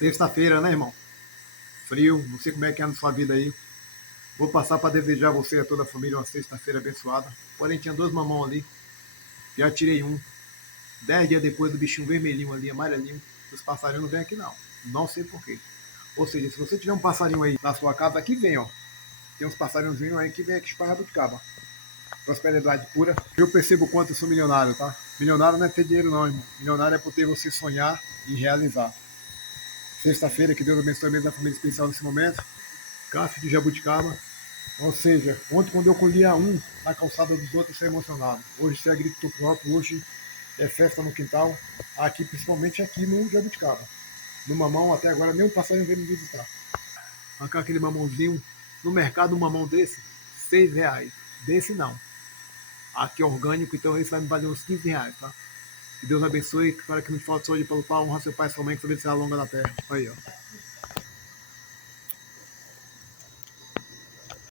Sexta-feira, né, irmão? Frio, não sei como é que é na sua vida aí. Vou passar para desejar a você e a toda a família uma sexta-feira abençoada. Porém, tinha dois mamão ali, já tirei um. 10 dias depois do bichinho vermelhinho ali, amarelinho, os passarinhos não vêm aqui não. Não sei porquê. Ou seja, se você tiver um passarinho aí na sua casa, aqui vem, ó. Tem uns passarinhos aí que vem aqui para Jabuticaba. Prosperidade pura. Eu percebo o quanto eu sou milionário, tá? Milionário não é ter dinheiro não, irmão. Milionário é por ter você sonhar e realizar. Sexta-feira, que Deus abençoe mesmo a família especial nesse momento. Cássio de Jabuticaba. Ou seja, ontem quando eu colhia um na calçada dos outros, eu saí emocionado. Hoje você é agricultor próprio, hoje é festa no quintal. Aqui, principalmente aqui no Jabuticaba. No mamão, até agora, nem um passarinho veio me visitar. Arrancar aquele mamãozinho. No mercado, um mamão desse, R$ 6. Desse não. Aqui é orgânico, então esse vai me valer uns R$ 15, tá? Que Deus abençoe, para que não falte saúde pelo pau, honra seu pai e sua mãe, que sua vida será longa na terra. Aí, ó.